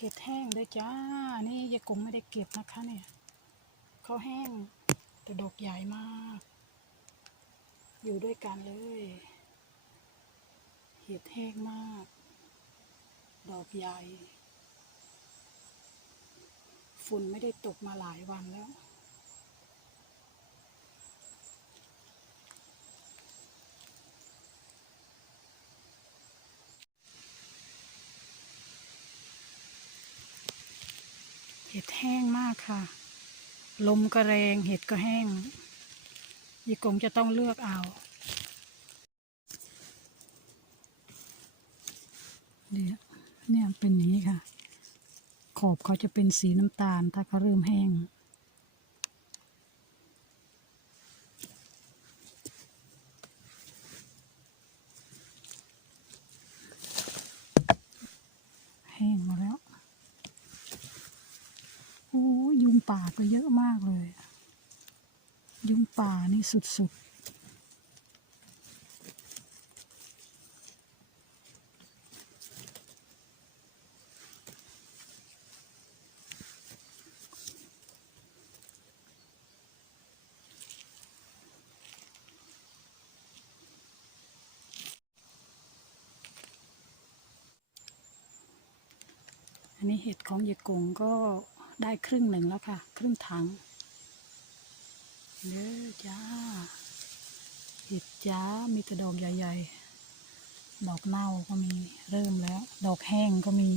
เห็ดแห้งด้วยจ้า นี่ยายกงไม่ได้เก็บนะคะเนี่ยเขาแห้งแต่ดอกใหญ่มาก อยู่ด้วยกันเลย เห็ดแห้งมาก ดอกใหญ่ ฝุ่นไม่ได้ตกมาหลายวันแล้ว แห้งมากค่ะ ลมก็แรงเห็ดก็แห้งยายกงจะต้องเลือกเอา เนี่ยเนี่ยเป็นอย่างนี้ค่ะ ขอบเขาจะเป็นสีน้ำตาล ถ้าเขาเริ่มแห้ง แห้งหมาแล้ว โอ้ยยุง ป่าก็เยอะมากเลย ยุงป่านี่สุดๆอันนี้เห็ดของยายกงก็ ได้ครึ่งหนึ่งแล้วค่ะ ครึ่งถังเด้อจ้าเห็ดจ้ามีแต่ดอกใหญ่ ๆ ดอกเน่าก็มีเริ่มแล้ว ดอกแห้งก็มี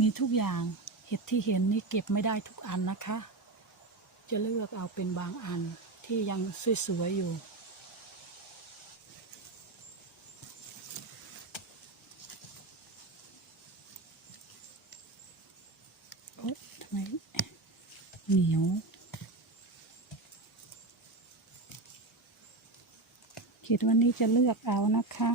มีทุกอย่างเห็ดที่เห็นนี่เก็บไม่ได้ทุกอันนะคะ จะเลือกเอาเป็นบางอันที่ยังสวยๆอยู่ โอ๊ยทำไม เหนียวคิดวันนี้จะเลือกเอานะคะ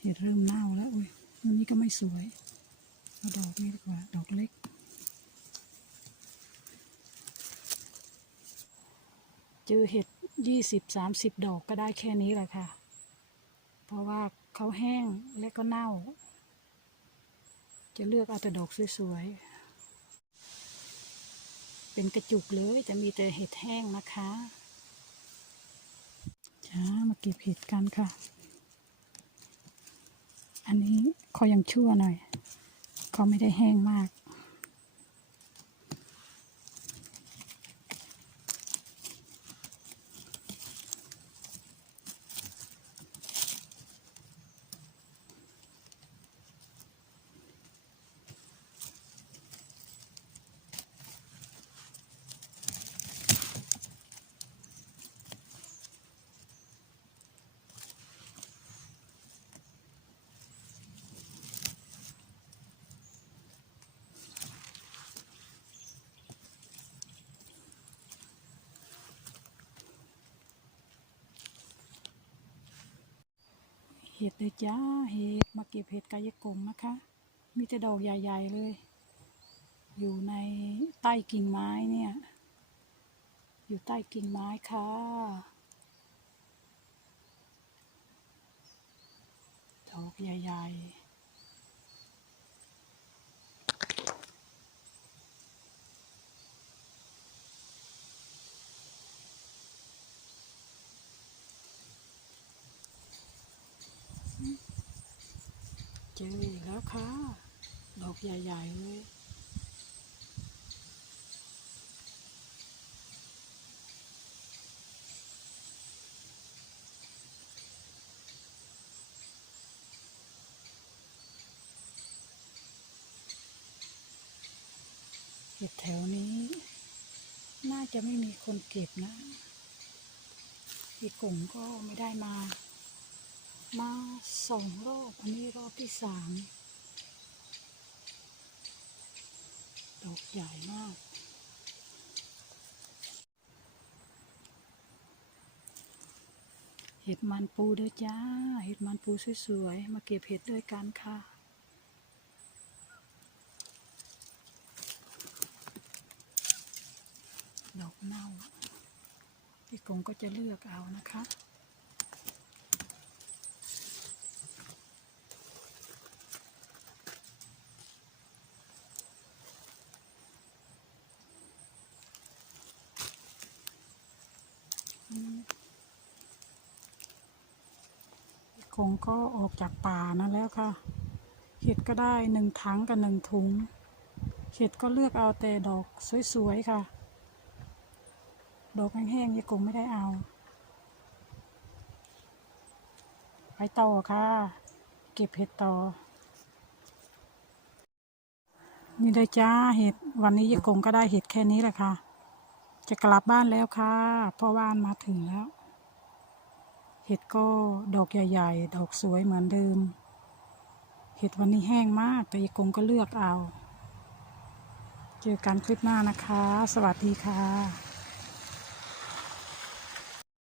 เห็ดเริ่มเน่าแล้วอุ้ยอันนี้ก็ไม่สวยเอาดอกนี้ดีกว่า ดอกเล็กเจอเห็ด ยี่สิบสามสิบดอกก็ได้แค่นี้แหละค่ะ เพราะว่าเขาแห้งและก็เน่า จะเลือกเอาแต่ดอกสวยๆ เป็นกระจุกเลยจะมีแต่เห็ดแห้งนะคะจ้ามาเก็บเห็ดกันค่ะ อันนี้เขายังชั่วหน่อย เขาไม่ได้แห้งมาก เห็ดเลยจ้า เห็ดมาเก็บเห็ดกายกลมนะคะ มีแต่ดอกใหญ่ ๆ เลย อยู่ในใต้กิ่งไม้เนี่ย อยู่ใต้กิ่งไม้ค่ะ ดอกใหญ่ ๆ เจออีกแล้วค่ะ ดอกใหญ่ๆเลยเห็ดแถวนี้ น่าจะไม่มีคนเก็บนะ อีกกลุ่มก็ไม่ได้มา มาสองรอบ อันนี้รอบที่สามดอกใหญ่มากเห็ดมันปูเด้อจ้า เห็ดมันปูสวยๆ มาเก็บเห็ดด้วยกันค่ะ ดอกเน่าพี่กงก็จะเลือกเอานะคะ คงก็ออกจากป่านั่นแล้วค่ะ เห็ดก็ได้หนึ่งถังกับหนึ่งถุง เห็ดก็เลือกเอาแต่ดอกสวยๆค่ะ ดอกแห้งๆยายกงไม่ได้เอา ไปต่อค่ะ เก็บเห็ดต่อ นี่เลยจ้าเห็ดวันนี้ยายกงก็ได้เห็ดแค่นี้แหละค่ะ จะกลับบ้านแล้วค่ะพราะบ้านมาถึงแล้ว เห็ดก็ดอกใหญ่ ๆ ดอกสวยเหมือนเดิม เห็ดวันนี้แห้งมาก แต่ยายกงก็เลือกเอา เจอกันคลิปหน้านะคะ สวัสดีค่ะ